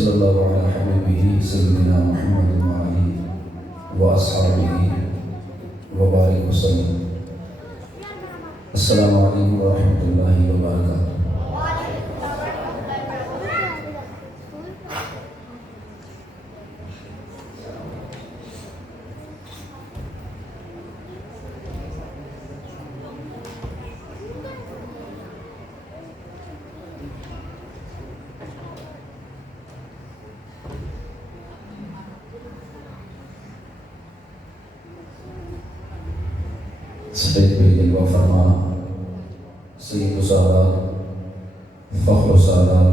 صلی اللہ علیہ حبیبہ سیدنا محمد وآلہ واصحابہ وبارک وسلم۔ السلام علیکم ورحمۃ اللہ وبرکاتہ۔ اسٹیج پہ جلوہ فرما سید السادات فخر السادات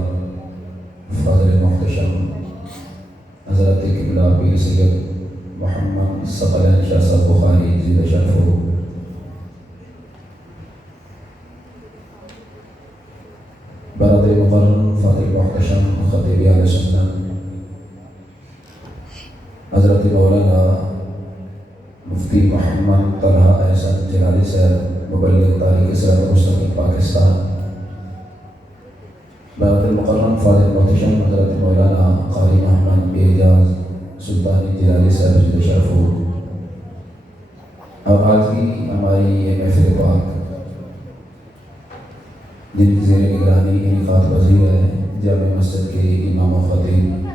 فاضل محتشم حضرت قبلہ پیر سید محمد ثقلین شاہ صاحب بخاری زندہ شرف ہو، برادر مقرر فاضل محتشم خطیب اہل سنت حضرت مولانا مفتی محمد طلحہ احسن جلالی صاحب مبلغ تاریخ صراط مستقیم پاکستان، برادر مقرر فاضل محتشم حضرت مولانا قاری محمد اعجاز سلطانی جلالی صاحب زندہ شرف ہو۔ اور آج کی ہماری یہ محفل پاک جن کی زیر نگرانی انعقاد پذیر ہے جامع مسجد کے امام و خطیب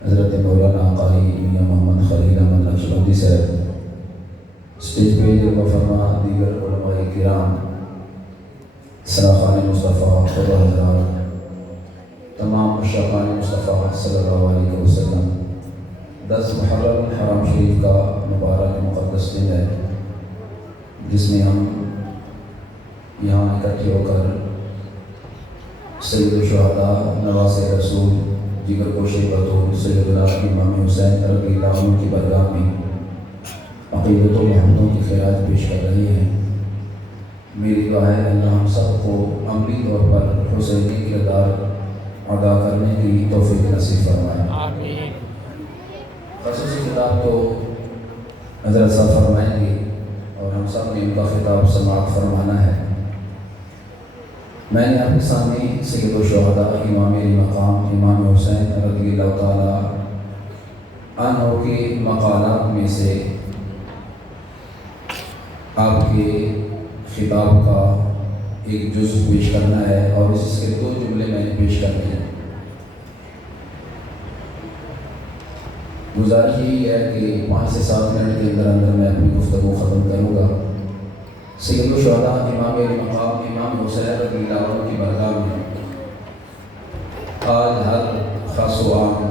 حضرت مولانا قاری میاں محمد خلیل احمد نقشبندی صاحب، اسٹیج پہ جلوہ فرما دیگر علماء کرام، سراخان مصطفیٰ خدا حضرات، تمام مشتاقان مصطفیٰ صلی اللہ علیہ وسلم۔ 10 محرم حرم شریف کا مبارک مقدس دن ہے جس میں ہم یہاں اکٹھے ہو کر سید الشہداء نواز رسول جگر گوشے بطور سیدنا امام حسین رضی اللہ عنہ کی برگاہ میں عقیدت و محبتوں کی خیرات پیش کر رہے ہیں۔ میری دعا ہے اللہ ہم سب کو عملی طور پر حسینی کردار ادا کرنے کی توفیق نصیب فرمائے۔ آمین۔ خصوصی خطاب تو حضرت صاحب فرمائیں گے اور ہم سب نے ان کا خطاب سماعت فرمانا ہے۔ میں نے آپ کے سامنے سید الشہداء امام مقام امام حسین رضی اللہ تعالیٰ عنہ کے مقالات میں سے آپ کے خطاب کا ایک جزء پیش کرنا ہے اور اس کے 2 جملے میں نے پیش کرنے ہیں۔ گزارش یہ ہے کہ 5 سے 7 منٹ کے اندر میں اپنی گفتگو ختم کروں گا۔ سید الشہداء امام مقام امام حسین رضی اللہ عنہ کی برگاہ میں آج ہر خاص و عام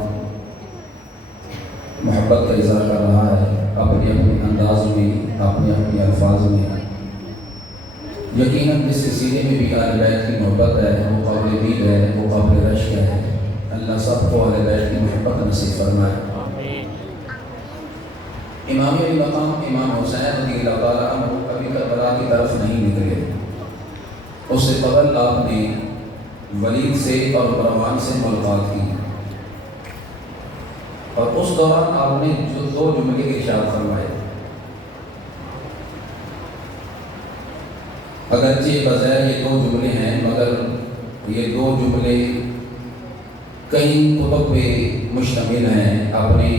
محبت کا اظہار کر رہا ہے اپنے اپنے انداز میں، اپنے اپنے الفاظ میں۔ یقیناً جس کے سینے میں بھی اہل بیت کی محبت ہے وہ قابل دید ہے، وہ قابل رشک ہے۔ اللہ سب کو اہل بیت کی محبت نصیب فرمائے۔ امام مقام امام حسین رضی اللہ تعالیٰ عنہ کبھی کربلا کی طرف نہیں نکلے۔ اس سے قبل آپ نے ولید سے اور مروان سے ملاقات کی اور اس دوران آپ نے جو 2 جملے ارشاد فرمائے، اگرچہ بظاہر یہ 2 جملے ہیں مگر یہ 2 جملے کئی کتب پہ مشتمل ہیں، اپنے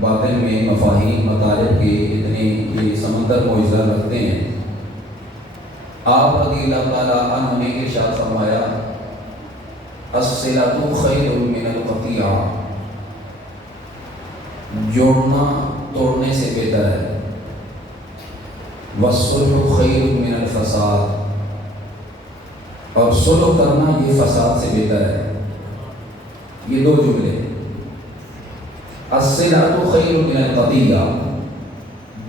باطن میں مفاہیم مطالب کے اتنے یہ سمندر معجزہ رکھتے ہیں۔ آپ رضی اللہ تعالیٰ عنہ نے ارشاد فرمایا الصلۃ خیر من القطیعہ، جوڑنا توڑنے سے بہتر ہے، والصلح خیر من الفساد، اور صلح کرنا یہ فساد سے بہتر ہے۔ یہ 2 جملے، الصلۃ خیر من القطیعہ،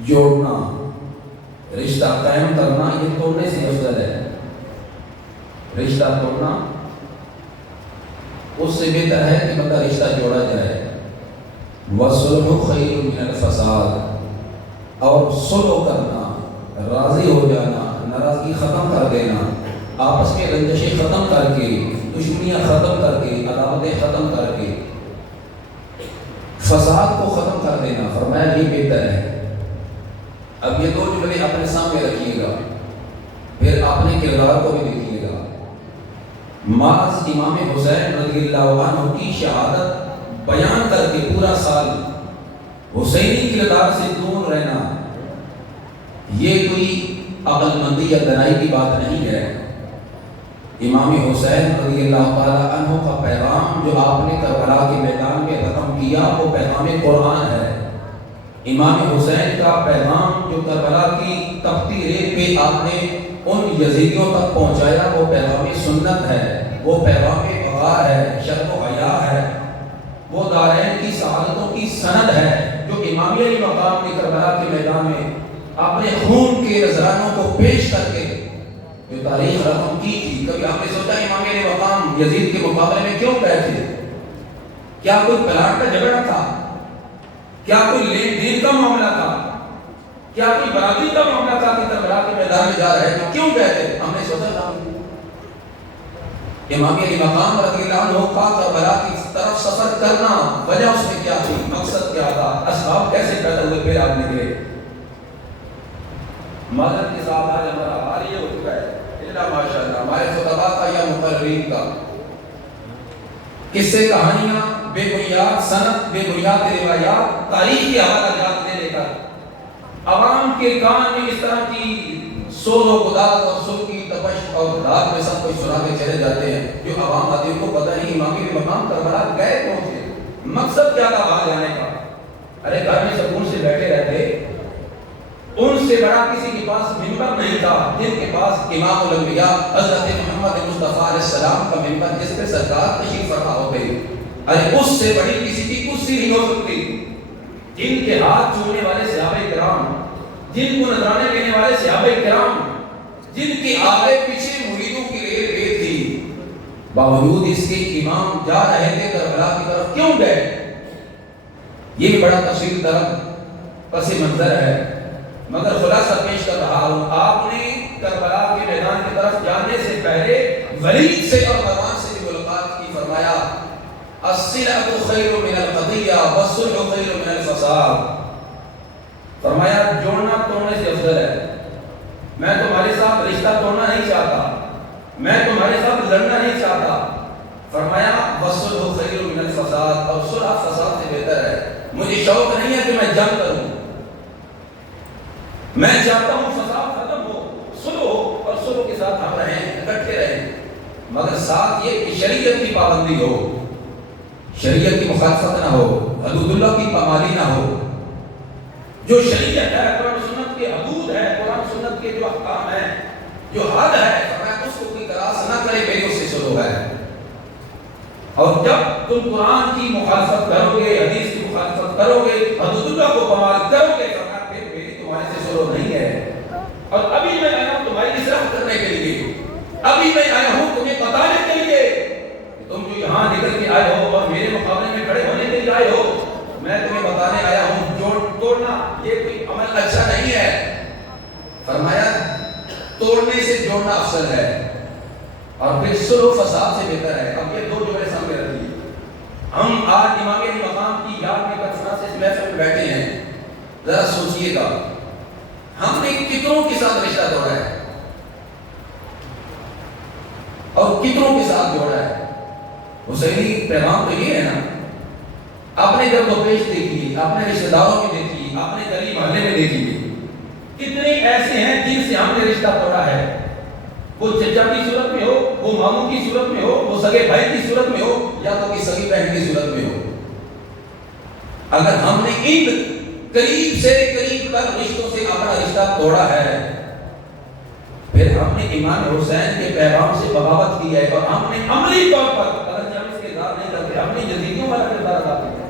جوڑنا رشتہ قائم کرنا یہ توڑنے سے افضل ہے، رشتہ توڑنا اس سے بہتر ہے کہ بندہ رشتہ جوڑا جائے۔ والصلح خیر من الفساد، اور صلح کرنا، راضی ہو جانا، ناراضگی ختم کر دینا، آپس میں رنجشیں ختم کر کے، دشمنیاں ختم کر کے، عداوتیں ختم کر کے، فساد کو ختم کر دینا، فرمایا یہ بہتر ہے۔ اب یہ 2 جملے اپنے سامنے رکھیے گا، پھر اپنے کردار کو بھی دیکھیے گا۔ محض امام حسین رضی اللہ عنہ کی شہادت بیان کر کے پورا سال حسینی کردار سے دور رہنا یہ کوئی عقل مندی یا دنائی کی بات نہیں ہے۔ امام حسین رضی اللہ تعالیٰ عنہ کا پیغام جو آپ نے کربلا کے میدان میں ختم کیا وہ پیغام قرآن ہے۔ امام حسین کا پیغام جو کربلا کی تپتی ریت پہ آپ نے ان یزیدیوں تک پہنچایا وہ پیغام سنت ہے، وہ پیغام وقار ہے، شرم و حیا ہے، وہ دارین کی سعادتوں کی سند ہے جو امام علی مقام نے کربلا کے میدان میں اپنے خون کے نذرانوں کو پیش کر کے جو تاریخ رقم کی تھی۔ کبھی آپ نے سوچا امام علی مقام یزید کے مقابلے میں کیوں بیٹھے؟ کیا کوئی پلاٹ کا جھگڑا تھا؟ کیا کوئی لین دین کا معاملہ تھا؟ کیا کوئی برادری کا معاملہ تھا کہ کربلا کے میدان میں جا رہے ہیں؟ کیوں بیٹھے؟ ہم نے سوچا تھا امام علی مقام رضی اللہ عنہ کا کربلا کی طرف سفر کرنا وجہ اس میں کیا تھی، مقصد کیا تھا، اسباب کیسے پیدا ہوئے، پھر آپ نکلے۔ معذرت کے ساتھ آج ہمارا حال یہ ہو چکا ہے اللہ ماشاءاللہ ہمارے خطبہ کا یا مقررین کا قصے کہانیاں بے بنیاد سند، بے بنیاد روایات، تاریخ کے حوالہ جات لے کر عوام کے کان میں اس طرح کی سوز و گداز اور سر کی تپش اور رات میں سب کچھ سنا کے چلے جاتے ہیں جو عوام آدمی کو پتہ نہیں امام علی مقام کربلا گئے کون تھے، مقصد کیا تھا وہاں جانے کا۔ ارے گھر میں سکون سے بیٹھے رہتے، ان سے بڑا کسی کے پاس منبر نہیں تھا جن کے پاس امام الانبیاء حضرت محمد مصطفیٰ علیہ السلام کا منبر جس پہ سرکار تشریف فرما ہوتے۔ ارے اس سے بڑی کسی کی کرسی نہیں ہو سکتی۔ جن کے ہاتھ چھونے والے صحابہ کرام، جن کو نذرانے دینے والے صحابہ کرام، جن کے آگے پیچھے مریدوں کی ریل بے تھی، باوجود اس کے امام جا رہے تھے کربلا کی طرف کیوں گئے؟ یہ بھی بڑا تفصیل طلب پس منظر ہے، مگر خلاصہ پیش کر رہا ہوں۔ آپ نے کربلا کے میدان کی طرف جانے سے پہلے ولید سے اور مروان سے بھی ملاقات کی، فرمایا الصلۃ خیر من القطیع والصلح خیر من الفساد۔ فرمایا جوڑنا توڑنے سے افضل ہے، میں تمہارے ساتھ رشتہ توڑنا نہیں چاہتا، میں تمہارے ساتھ لڑنا نہیں چاہتا۔ فرمایا والصلح خیر من الفساد، اور صلح فساد سے بہتر ہے۔ مجھے شوق نہیں ہے کہ میں جنگ کروں، میں چاہتا ہوں فساد ختم ہو، صلح ہو اور صلح کے ساتھ ہم رہیں، اکٹھے رہیں، مگر ساتھ یہ کہ شریعت کی پابندی ہو، شریعت کی مخالفت نہ ہو، حدود اللہ کی پامالی نہ ہو۔ جو شریعت ہے، قرآن سنت کے حدود ہے، قرآن سنت کے جو احکام ہیں، جو حد ہے، فرمایا اس کو کوئی تراس نہ کرے، میری اس سے صلح ہے۔ اور جب تم قرآن کی مخالفت کرو گے، حدیث کی مخالفت کرو گے، حدود اللہ کو پامال کرو گے، تمہارے سے صلح نہیں ہے۔ اور ابھی میں آیا ہوں تمہاری اصلاح کرنے کے لیے، ابھی میں آیا ہوں تمہیں بتانے کے لیے کہ تم جو یہاں نکل کے آئے ہو اور میرے مقابلے میں کھڑے ہونے کے لیے آئے ہو، میں تمہیں بتانے آیا ہوں جوڑ توڑنا یہ کوئی عمل اچھا نہیں ہے۔ فرمایا توڑنے سے جوڑنا افضل ہے، اور پھر صلح فساد سے بہتر ہے۔ اب یہ دو جملے سامنے رکھیے۔ ہم آج امام علی مقام کی یاد میں کثرت سے اس محفل میں بیٹھے ہیں، ذرا سوچئے گا ہم نے کتنوں کے ساتھ رشتہ توڑا ہے اور کتنوں کے ساتھ جوڑا ہے۔ حسینی پیغام تو یہ ہے نا، اپنے درد و پیش دیکھیے، اپنے رشتہ داروں میں دیکھیے، اپنے گلی محلے میں دیکھیے، کتنے ایسے ہیں جن سے ہم نے رشتہ توڑا ہے۔ وہ چچا کی صورت میں ہو، وہ ماموں کی صورت میں ہو، وہ سگے بھائی کی صورت میں ہو، یا تو کہ سگی بہن کی صورت میں ہو۔ اگر ہم نے ان قریب سے قریب تر رشتوں سے اپنا رشتہ توڑا ہے، پھر ہم نے امام حسین کے پیغام سے بغاوت کی ہے، اور ہم نے عملی طور پر اگر ہم اس کے کردار نہیں کرتے، ہم نے یزیدیوں والا کردار ادا کیا۔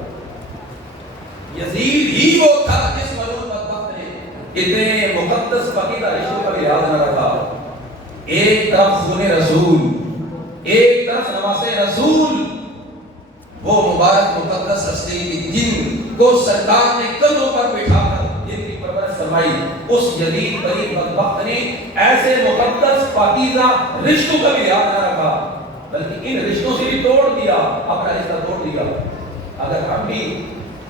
یزید ہی وہ تھا جس ملعون بدبخت نے اتنے مقدس فقیدہ رشتوں کا لحاظ نہ رکھا۔ ایک طرف خون رسول، ایک طرف نواز رسول، وہ مبارک مقدس ہستی جن کو سرکار نے کندھوں پر بٹھا کر جن کی پرورش فرمائی، اس یزید غریب بدبخت نے ایسے مقدس پاکیزہ رشتوں کا بھی لحاظ نہ رکھا، بلکہ ان رشتوں سے بھی توڑ دیا، اپنا رشتہ توڑ دیا۔ اگر ہم بھی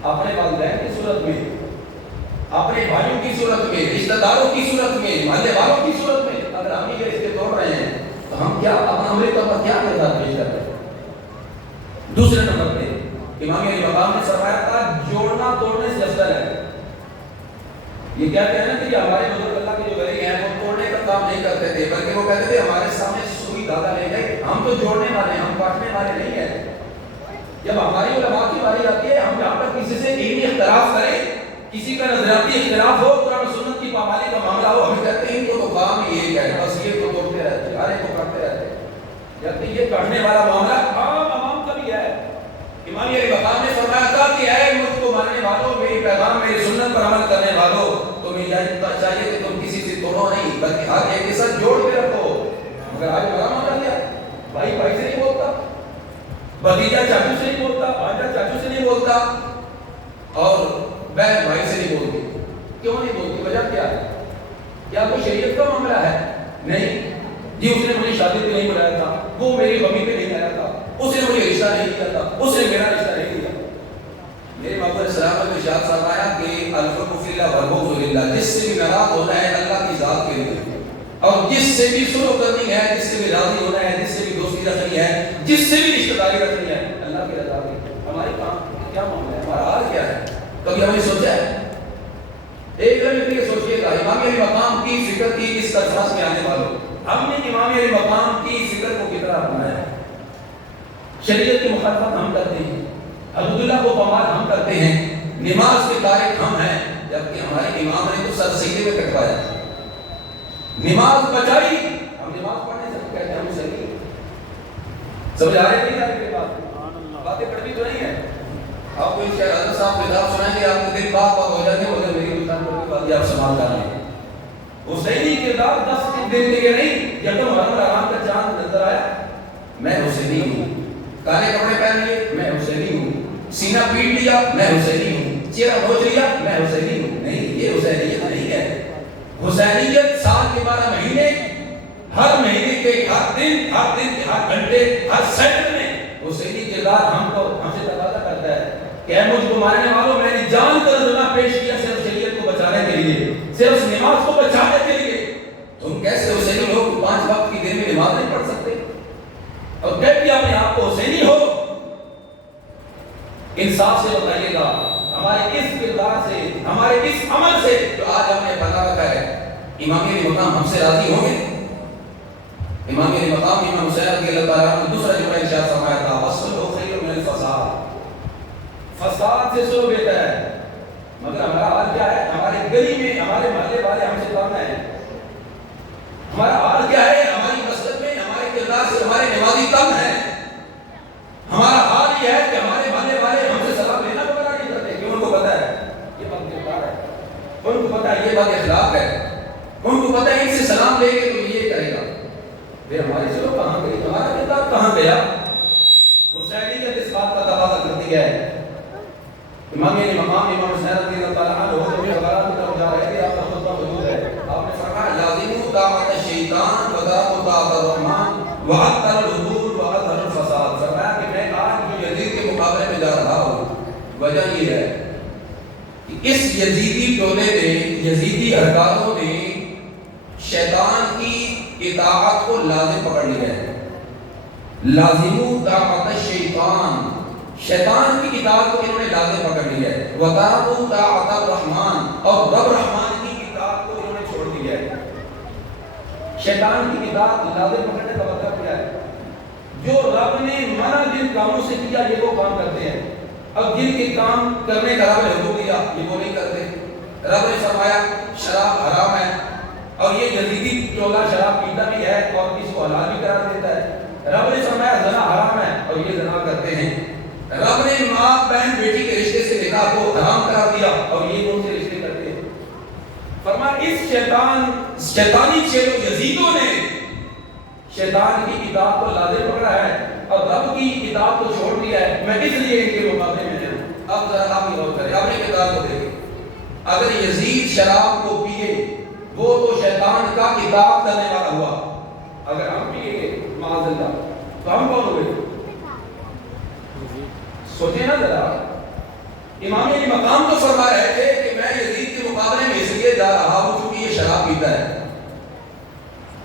اپنے والدین کی صورت میں، اپنے بھائیوں کی صورت میں، رشتہ داروں کی صورت میں، محلے والوں کی صورت میں اگر ہم یہ رشتے توڑ رہے ہیں تو ہم کیا اپنا عملی طور پر کیا کردار پیش کرتے ہیں؟ دوسرے نمبر پہ امام علی مقام نے فرمایا تھا جوڑنا توڑنے سے افضل ہے. یہ کہتے ہیں نا کہ ہمارے بزرگ اللہ کے جو ولی ہیں وہ توڑنے کا کام نہیں کرتے تھے بلکہ وہ کہتے تھے ہمارے سامنے سوئی دھاگا لے گئے ہم تو جوڑنے والے ہیں ہم کاٹنے والے نہیں ہیں. جب ہماری علماء کی باری آتی ہے ہم جہاں پر کسی سے علمی اختلاف کریں کسی کا نظریاتی اختلاف ہو قرآن سنت کی پامالی کا معاملہ ہو ہم کہتے ہیں ان کو تو کام ہی ایک ہے بس یہ تو توڑتے رہتے ہیں ارے کو کرتے رہتے ہیں. جبکہ یہ کرنے والا معاملہ عام عوام کا بھی ہے. امام علی مقام نے فرمایا تھا کہ اے مجھ کو ماننے والوں میری پیغام میری سنت پر عمل کرنے والوں تمہیں یہ چاہیے کہ تم کسی سے توڑو نہیں بلکہ ہر ایک کے ساتھ جوڑ کے رکھو. مگر آج بڑا معاملہ کیا بھائی بھائی سے نہیں بولتا بھتیجا چاچو سے نہیں بولتا بھانجا چاچو سے نہیں بولتا اور بہن بھائی سے نہیں بولتی. کیوں نہیں بولتی وجہ کیا ہے؟ کیا کوئی شریعت کا معاملہ ہے؟ نہیں جی اس نے مجھے شادی پہ نہیں بلایا تھا وہ میری غمی پہ نہیں آیا تھا اس نے مجھے رشتہ نہیں دیا تھا اس نے میرا رشتہ نہیں دیا. میرے محبوب سلام نے ارشاد فرمایا کہ الفرق فی اللہ والبغض للہ جس سے بھی ناراض ہونا ہے اللہ کی ذات کے لیے اور جس سے بھی سلوک کرنی ہے جس سے بھی راضی ہونا ہے جس سے بھی دوستی رکھنی ہے جس سے بھی رشتہ داری رکھنی ہے اللہ کی رضا کے لیے. ہمارے کام کیا معاملہ ہے ہمارا حال کیا ہے؟ کبھی ہم نے سوچا ہے؟ ایک لمحے کے لیے سوچئے گا امام علی مقام کی فکر کی اس درخواست میں آنے والوں ہم نے امام علی مقام کی فکر کو کتنا اپنایا ہے؟ شریعت کی مخالفت ہم کرتے ہیں حدود اللہ کو پامال ہم کرتے ہیں نماز کے تارک ہم ہیں جبکہ ہمارے امام نے تو سر سیدھے میں کٹوایا نماز بچائی ہم نماز پڑھنے سے کہتے ہیں ہم صحیح سمجھ آ رہے نہیں آ رہے باتیں پڑھنی تو نہیں ہے. آپ کو ان شاء اللہ صاحب کتاب سنائیں گے آپ کے دل پاک پاک ہو جائیں گے مگر میری ملتان پر کی بات آپ سنبھال کر لیں. حسینی کردار 10 دن کے نہیں جب تم حرم الحرام کا چاند نظر آیا میں حسینی ہوں کالے کپڑے پہن لیے میں حسینی ہوں سینہ پیٹ لیا میں حسینی ہوں چہرہ بوجھ لیا میں حسینی ہوں. نہیں یہ حسینیت نہیں ہے. حسینیت سال کے 12 مہینے ہر مہینے کے ہر دن ہر گھنٹے ہر سیکنڈ میں حسینی کردار ہم سے تقاضا کرتا ہے کہ اے مجھ کو مارنے والوں میں نے جان کا نذرانہ پیش کیا صرف شریعت کو بچانے کے لیے صرف نماز کو بچانے کے لیے. تم کیسے حسینی لوگ 5 وقت کی دن میں نماز نہیں پڑھ سکتے اور کہتے ہیں اپنے آپ کو حسینی ہو؟ انصاف سے بتائیے گا ہمارے اس کردار سے ہمارے اس عمل سے جو آج ہم نے بنا رکھا ہے امام علی مقام ہم سے راضی ہوں گے؟ امام علی مقام امام حسین رضی اللہ تعالیٰ عنہ دوسرا جملہ ارشاد فرمایا تھا وَالصُلْحُ خَيْرٌ مِنَ الْفَسَادِ فساد سے صلح بہتر ہے. مگر ہمارا حال کیا ہے؟ ہمارے گلی میں ہمارے محلے والے ہم سے کام ہیں. ہمارا حال کیا ہے؟ ہماری مسجد میں ہمارے کردار سے ہمارے نمازی کم ہیں. ہمارا حال یہ ہے کہ ہمارے محلے والے ہم سے سلام لینا وغیرہ نہیں کرتے کہ ان کو پتہ ہے یہ بد کردار ہے ان کو پتہ ہے یہ بد اخلاق ہے ان کو پتہ ہے ان سے سلام لے کے تو یہ کرے گا. پھر ہماری سلوک کہاں گئی ہمارا کردار کہاں گیا؟ حسینیت اس بات کا تقاضا کرتی ہے. امام علی مقام امام حسین رضی اللہ تعالیٰ عنہ وہ جب کی طرف جا رہے تھے آپ کا خطبہ موجود ہے آپ نے فرمایا لازموا طاعت الشیطان وترکوا طاعت الرحمن وعطر الحدود واظہر الفساد. فرمایا کہ میں آج جو یزید کے مقابلے میں جا رہا ہوں وجہ یہ ہے کہ اس یزیدی ٹولے نے یزیدی ارکانوں نے شیطان کی اطاعت کو لازم پکڑ لیا ہے. لازموا طاعت الشیطان شیطان کی اطاعت کو انہوں نے لازم پکڑ لیا ہے. وَتَرَكُوا طَاعَةَ الرَّحْمَٰنِ اور رب رحمان کی اطاعت کو انہوں نے چھوڑ دیا ہے. شیطان کی اطاعت لازم پکڑنے کا مطلب کیا ہے؟ جو رب نے منع جن کاموں سے کیا یہ وہ کام کرتے ہیں. اب جن کے کام کرنے کا رب نے حکم دیا یہ وہ نہیں کرتے. رب نے فرمایا شراب حرام ہے اور یہ یزیدی ٹولہ شراب پیتا بھی ہے اور اس کو حلال بھی قرار دیتا ہے. رب نے فرمایا زنا حرام ہے اور یہ زنا کرتے ہیں. رب نے ماں بہن بیٹی کے رشتے سے نکاح کو حرام قرار دیا اور یہ ان سے رشتے کرتے ہیں. فرمایا اس شیطانی چیلوں یزیدوں نے شیطان کی اطاعت کو لازم پکڑا ہے اور رب کی اطاعت کو چھوڑ دیا ہے. میں اس لیے ان کے مقابلے میں ہوں. اب ذرا آپ کی غور کریں اپنے کردار کو دیکھیں. اگر یزید شراب کو پیے وہ تو شیطان کا اطاعت کرنے والا ہوا. اگر ہم پیے گے معاذ اللہ تو ہم کون ہوئے؟ سوچیں نا ذرا. امام علی مقام تو فرما رہے تھے کہ میں یزید کے مقابلے میں اس لیے جا رہا ہوں کیونکہ یہ شراب پیتا ہے.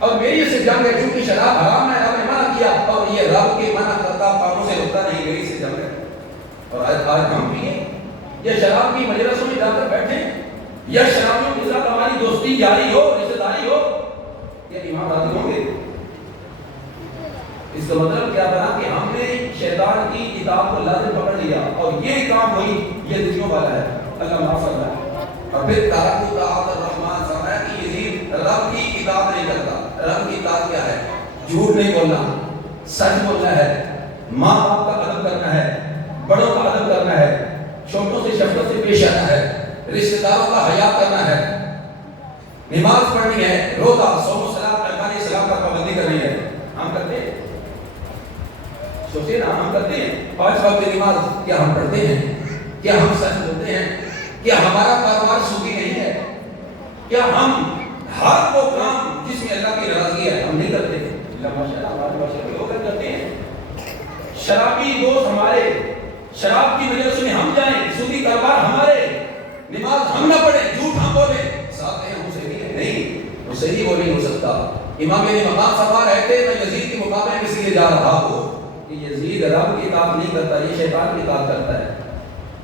اور میری سے جنگ ہے، چونکہ شراب حرام ہے، رب نے منع کیا، اور یہ رب کے منع کرتا کاموں سے رکتا نہیں، میری سے جنگ ہے۔ اور آج ہم بھی ہیں، یا شراب کی مجلسوں میں جا کر بیٹھے، یا شرابیوں کے ساتھ ہماری دوستی جاری ہو، رشتہ داری ہو، یا ایمان راضی ہوں گے؟ اس کا مطلب کیا بنا کہ ہم نے شیطان کی کتاب کو لازم پکڑ لیا، اور یہ کام وہی یہ دنوں والا ہے، اللہ معاف فرمائے۔ اور پھر تارکو طاعت الرحمن فرمایا کہ یزید رب کی اطاعت نہیں کرتا۔ رب کی اطاعت کیا ہے؟ جھوٹ نہیں بولنا، سچ بولنا ہے، ماں باپ کا ادب کرنا ہے، بڑوں کا ادب کرنا ہے، چھوٹوں سے شفقت سے پیش آنا ہے، رشتہ داروں کا حیا کرنا ہے، نماز پڑھنی ہے، روزہ، صوم و صلاۃ، ارکان اسلام پر پابندی کرنی ہے۔ ہم کرتے ہیں؟ سوچے نا، ہم کرتے ہیں؟ 5 وقت کی نماز کیا ہم پڑھتے ہیں؟ کیا ہم سچ بولتے ہیں؟ کیا ہمارا کاروبار سودی نہیں ہے؟ کیا ہم ہر وہ کام جس میں اللہ کی ناراضگی ہے ہم نہیں کرتے؟ اللہ ماشاءاللہ ہمارے معاشرے لوگ کرتے ہیں۔ شرابی دوست ہمارے، شراب کی وجہ سے ہم جائیں، سودی کاروبار ہمارے، نماز ہم نہ پڑھیں، جھوٹ ہم بولیں، ساتھ ہیں ہم صحیح ہے؟ نہیں، وہ صحیح وہ نہیں ہو سکتا۔ امام علی مقام فرما رہے تھے میں یزید کے مقابلے میں اس لیے جا رہا ہوں کہ یزید رب کی اطاعت نہیں کرتا، یہ شیطان کی اطاعت کرتا ہے،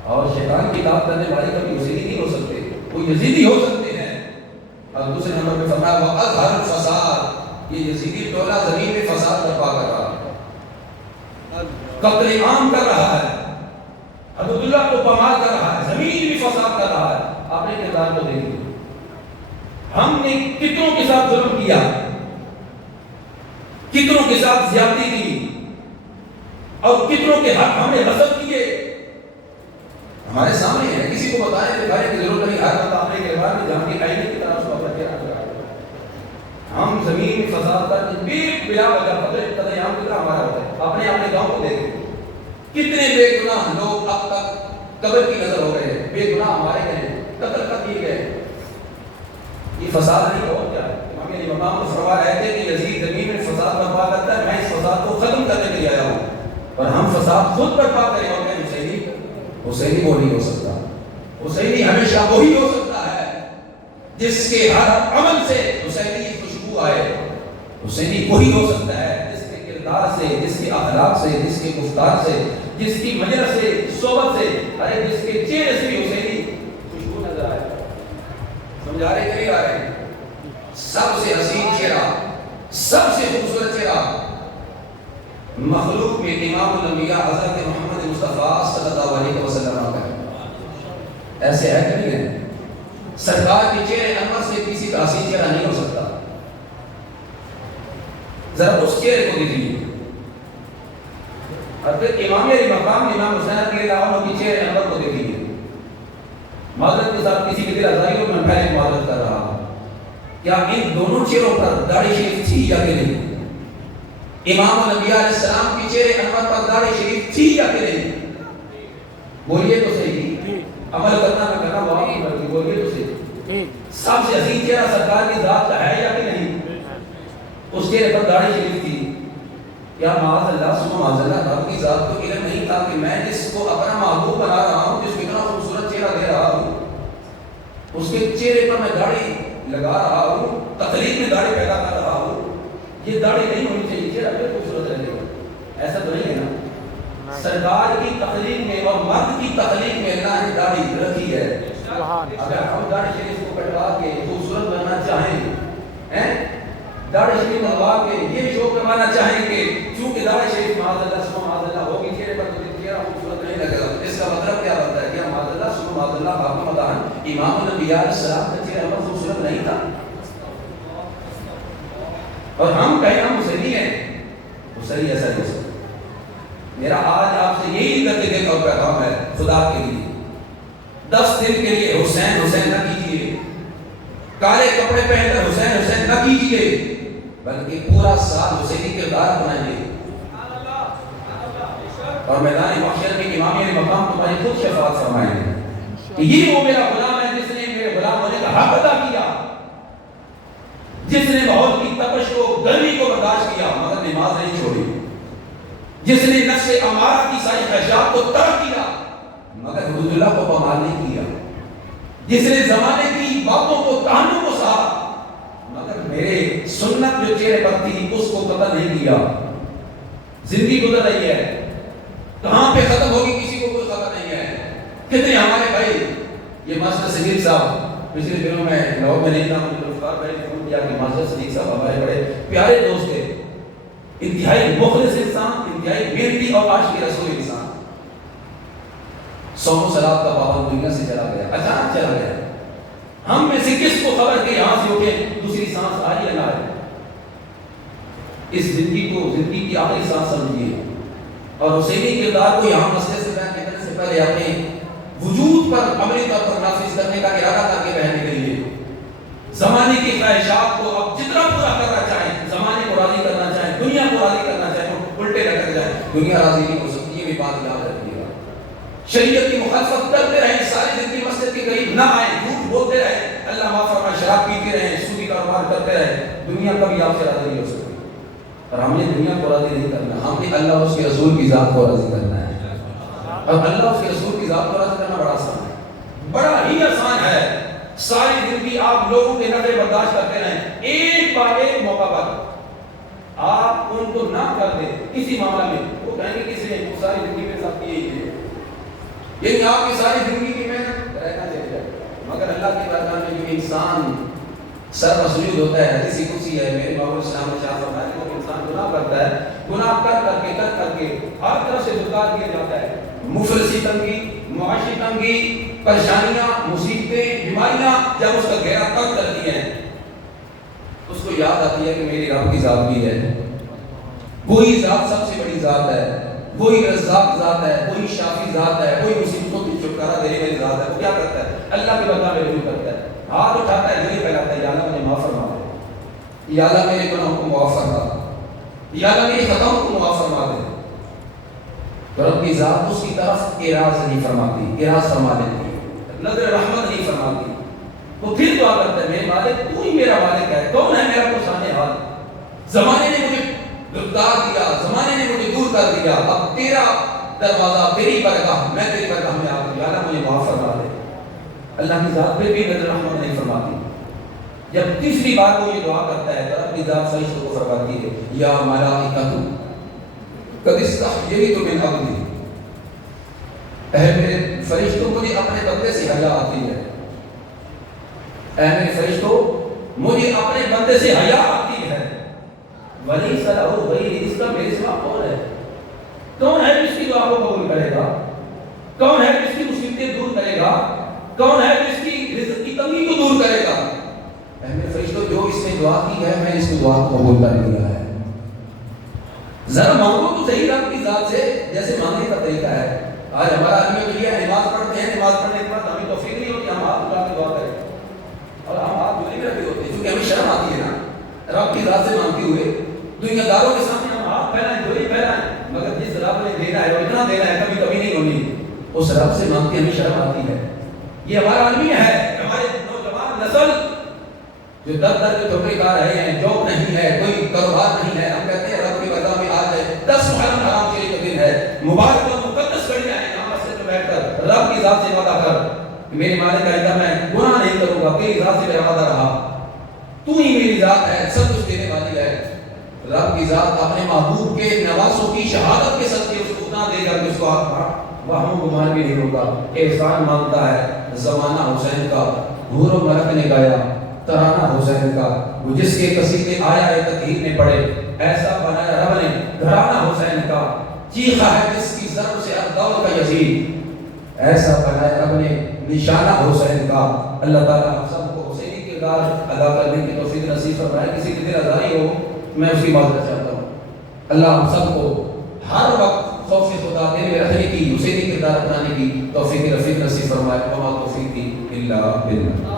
اور شیطان کی اطاعت کرنے والے کبھی یزیدی نہیں ہو سکتے، وہ یزیدی ہو سکتے ہیں۔ اور دوسرے نمبر پہ فرمایا وَأَظْهَرَ الْفَسَادَ، یہ یزیدی ٹولہ زمین میں فساد برپا کر رہا ہے، قتل عام کر رہا ہے، حدود اللہ کو پامال کر رہا ہے، زمین بھی فساد کر رہا ہے۔ آپ نے کردار کو دیکھیں، ہم نے کتنوں کے ساتھ ظلم کیا، کتنوں کے ساتھ زیادتی کی، اور کتنوں کے حق ہم نے غصب کیے، ہمارے سامنے ہے، کسی کو بتائیں دکھانے کی ضرورت نہیں، ہر بات اپنے کردار میں جان کی آئینے کی طرح اس کو اپنا چہرہ لگا ہے۔ ہم زمین میں فساد کر بلا وجہ قتل عام کی طرح ہمارا ہوتا ہے۔ اپنے اپنے گاؤں کو دیکھیں، کتنے بے گناہ لوگ اب تک قبر کی نظر ہو رہے ہیں، بے گناہ مارے گئے، قتل کر دیے گئے، یہ فساد نہیں اور کیا؟ امام علی مقام کو فرما رہے تھے کہ یزید زمین میں فساد برپا کرتا ہے، میں اس فساد کو ختم کرنے کے لیے آیا ہوں، اور ہم فساد خود برپا کریں اور میں حسینی وہ نہیں ہو سکتا۔ حسینی ہمیشہ وہی ہو سکتا ہے جس کے ہر عمل سے حسینی کی خوشبو آئے، حسینی وہی ہو سکتا ہے جس کے کردار سے، جس کے اخلاق سے، جس کے گفتار سے، جس کی مجلس سے، صحبت سے، ارے جس کے چہرے سے بھی حسینی خوشبو نظر آئے۔ سمجھا رہے کہ نہیں آ رہے؟ سب سے حسین چہرہ، سب سے خوبصورت چہرہ مخلوق میں امام الانبیاء حضرت محمد مصطفیٰ صلی اللہ علیہ وسلم کا ہے۔ ایسے ہے کہ نہیں ہے؟ سرکار کے چہرے انور سے کسی کا حسین چہرہ نہیں ہو سکتا۔ ذرا اس چہرے کو دیکھیے، اور پھر امام علی مقام امام حسین رضی اللہ عنہ کی چہرے انور کو دیکھیے۔ معذرت کے ساتھ کسی کے دل آزاری ہو، میں پہلے معذرت کر رہا ہوں، کیا ان دونوں چہروں پر داڑھی شریف تھی یا کہ نہیں؟ امام الانبیاء علیہ السلام کی چہرے انور پر داڑھی شریف تھی یا کہ نہیں؟ بولیے تو صحیح، عمل کرنا نہ کرنا وہ آپ کی مرضی، بولیے تو صحیح۔ سب سے حسین چہرہ سرکار کی ذات کا ہے یا کہ نہیں؟ اس چہرے پر داڑھی شریف تھی۔ یا معاذ اللہ ثم معاذ اللہ، رب کی ذات کو علم نہیں تھا کہ میں جس کو اپنا محبوب بنا رہا ہوں، جس کو اتنا خوبصورت چہرہ دے رہا ہوں، اس کے چہرے پر میں داڑھی لگا رہا ہوں، تخلیق میں داڑھی پیدا کر رہا ہوں۔ یہ داڑھی نہیں ہونی چاہیے، چہرہ پھر خوبصورت رہے گا، ایسا تو نہیں ہے نا؟ سرکار کی تخلیق میں اور مرد کی تخلیق میں اللہ نے داڑھی رکھی ہے۔ اگر ہم داڑھی شریف کو کٹوا کے خوبصورت بننا چاہیں، داڑھی شریف منگوا کے یہ شوق کروانا چاہیں کہ چونکہ داڑھی شریف معاذ اللہ ثم معاذ اللہ ہوگی، چہرے پر تو چہرہ خوبصورت نہیں لگے گا، اس کا مطلب کیا بنتا ہے؟ کیا معاذ اللہ ثم معاذ اللہ باقی مدان امام الانبیاء علیہ السلام کا چہرہ پر خوبصورت نہیں تھا؟ اور ہم کہیں ہم حسینی ہیں، حسینی ایسا نہیں ہو سکتا۔ میرا آج آپ سے یہی کرتے کا پیغام ہے خدا کے لیے، 10 دن کے لیے حسین حسین نہ کیجیے، کالے کپڑے پہن کر حسین حسین نہ کیجیے، بلکہ پورا سال حسینی کردار بنائیے، اور میدان محشر میں امام علی مقام تمہاری خود شفاعت فرمائیں گے کہ یہ وہ میرا غلام ہے جس نے میرے غلام ہونے کا حق ادا کیا، جس نے ماحول کی تپش کو، گرمی کو برداشت کیا مگر نماز نہیں چھوڑی، جس نے نفس امارہ کی ساری خواہشات کو ترک کیا مگر حدود اللہ کو پامال نہیں کیا، جس نے زمانے کی باتوں کو تحمل کو سہا مگر میرے سنت جو چہرے پر تھی اس کو قتل نہیں کیا. زندگی گزر رہی ہے, کہاں پہ ختم ہوگی کسی کو کوئی خبر نہیں ہے. کتنے ہمارے بھائی, یہ ماسٹر صدیق صاحب پچھلے دنوں میں لاہور میں نہیں تھا, مجھے گلفکار بھائی نے فون کیا کہ ماسٹر صدیق صاحب ہمارے بڑے پیارے دوست تھے, انتہائی مخلص انسان, انتہائی محنتی اور عاشق رسول انسان. صوم و صلات کا پابند دنیا سے چلا گیا, اچانک چلا گیا. ہم میں سے کس کو خبر کہ یہاں سے اٹھے دوسری سانس آ ہی لگا ہے. اس زندگی کو زندگی کی آخری سانس سمجھیے, اور حسینی کردار کو یہاں مسئلے سے بیان کرنے سے پہلے اپنے وجود پر عملی طور پر نافذ کرنے کا ارادہ کر کے بہنے کے لیے زمانے کی خواہشات کو اب جتنا پورا کرنا چاہیں, زمانے کو راضی کرنا چاہیں, دنیا کو راضی کرنا چاہیں, الٹے لٹک جائیں, دنیا راضی نہیں ہو سکتی. یہ بھی بات یاد رکھیے گا. شریعت کی مخالفت کرتے رہیں, ساری زندگی مسجد کے قریب نہ آئیں, جھوٹ بولتے رہیں, اللہ معاف فرمائے, شراب پیتے رہیں, سودی کاروبار کرتے رہیں, دنیا کبھی آپ سے راضی نہیں ہو سکتی. اور ہم نے دنیا کو راضی نہیں کرنا, ہم نے اللہ اس کے رسول کی ذات کو راضی کرنا ہے. اور اللہ اس کے رسول کی ذات کو راضی کرنا بڑا آسان ہے, بڑا ہی آسان ہے. ساری زندگی آپ لوگوں کے نظر برداشت کرتے رہیں, ایک بار ایک موقع پر آپ ان کو نہ کر دیں کسی معاملہ میں, وہ کہیں گے کسی نے ساری زندگی میں ساتھ کیے ہی ہے, یعنی آپ کی ساری زندگی کی محنت رہنا چاہیے. مگر اللہ کی بارگاہ میں جو انسان سر مسجود ہوتا ہے, حدیث قدسی ہے, میرے بابا اسلام نے شاہ فرمایا کہ انسان گناہ کرتا ہے, گناہ کر کے ہر طرف سے دشوار کیا جاتا ہے. مفلسی تنگی, معاشی تنگی, پریشانیاں, مصیبتیں, بیماریاں جب اس کا گہرا تنگ کرتی ہیں, اس کو یاد آتی ہے کہ میری رب کی ذات بھی ہے. وہی ذات سب سے بڑی ذات ہے, وہی رزاق ذات ہے, وہی شافی ذات ہے, وہی مصیبتوں کی چھٹکارا دینے والی ذات ہے. وہ کیا کرتا ہے؟ اللہ کی بندہ میں رجوع کرتا ہے, ہاتھ اٹھاتا ہے, گلے پھیلاتا ہے, یا اللہ مجھے معاف فرما دے, یا اللہ میرے گناہوں کو معاف فرما دے, یا اللہ میری خطاؤں کو معاف فرما دے. تو رب کی ذات اس کی طرف اعراض نہیں فرماتی, اعراض فرما دیتی ہے, نظر رحمت نہیں فرماتی. وہ پھر دعا کرتا ہے, میرے مالک تو ہی میرا مالک ہے, کون ہے میرا پرسان حال؟ زمانے نے مجھے گرفتار کیا, زمانے نے مجھے دور کر دیا, اب تیرا دروازہ, تیری برگاہ, میں تیری برگاہ میں آ گئی, یا اللہ مجھے معاف فرما دے. اللہ کی ذات پہ بھی نظر رحمت نہیں فرماتی. جب تیسری بار وہ یہ دعا کرتا ہے تو رب کی ذات فرشتوں کو فرماتی ہے, یا ملائکۃ قد استحییت من عبدی, اے میرے فرشتوں مجھے اپنے بندے سے حیا آتی ہے, اے میرے فرشتوں مجھے اپنے بندے سے حیا آتی ہے. ولی صلاح غیر, اس کا میرے سوا کون ہے؟ کون ہے جس کی دعا کو قبول کرے گا؟ کون ہے جس کی مصیبتیں دور کرے گا؟ کون ہے جس کی رزق کی تنگی کو دور کرے گا؟ اے میرے فرشتوں, جو اس نے دعا کی ہے میں اس کی دعا کو قبول کر لیا ہے. ذرا مانگو تو صحیح رب کی ذات سے, جیسے مانگنے کا طریقہ ہے. آج ہمارا آدمی کے لیے نماز پڑھتے ہیں, نماز پڑھنے کے بعد ہمیں توفیق نہیں ہوتی, ہم ہاتھ اٹھا کے دعا کریں, اور ہم ہاتھ جوڑے میں رکھے ہوتے ہیں کیونکہ ہمیں شرم آتی ہے نا رب کی ذات سے مانگتے ہوئے. دنیا داروں کے سامنے ہم ہاتھ پھیلائیں, جوڑے پھیلائیں, مگر جس رب نے دینا ہے وہ اتنا دینا ہے, کبھی کبھی نہیں ہونی, اس رب سے مانگتے ہمیں شرم آتی ہے. یہ ہمارا آدمی ہے, ہمارے نوجوان نسل جو در در کے ٹھوکرے کھا رہے ہیں, جاب نہیں ہے, کوئی کاروبار نہیں ہے, ہم کہتے ہیں رب کی برگاہ میں آج ہے 10 محرم حرام شریف کا دن ہے, مبارک اور مقدس گھڑیاں ہیں, یہاں مسجد میں بیٹھ کر رب کی ذات سے وعدہ کر کہ میرے مالک آئندہ میں گناہ نہیں کروں گا, تیری ذات سے میرا وعدہ رہا, تو ہی میری ذات ہے, سب کچھ دینے والی ہے. رب کی ذات اپنے محبوب کے نواسوں کی شہادت کے صدقے اس کو اتنا دے گا کہ اس کو وہم گمان بھی نہیں ہوگا. احسان مانگتا ہے زمانہ حسین کا, حور و ملک نے گایا ترانہ حسین کا, وہ جس کے قصیدے آیا ہے تطہیر نے پڑھے, ایسا بنایا رب نے گھرانہ حسین کا, چیخا ہے جس کی ضرب سے الدور کا یزید, ایسا بنایا رب نے نشانہ حسین کا. اللہ تعالیٰ ہم سب کو حسینی کردار ادا کرنے کی توفیق نصیب فرمائے. کسی کی دل آزاری ہو میں اس کی معذرت چاہتا ہوں. اللہ ہم سب کو ہر وقت خوف خدا دل میں رکھنے کی, حسینی کردار اپنانے کی توفیق رفیق نصیب فرمائے. وما توفیقی الا باللہ.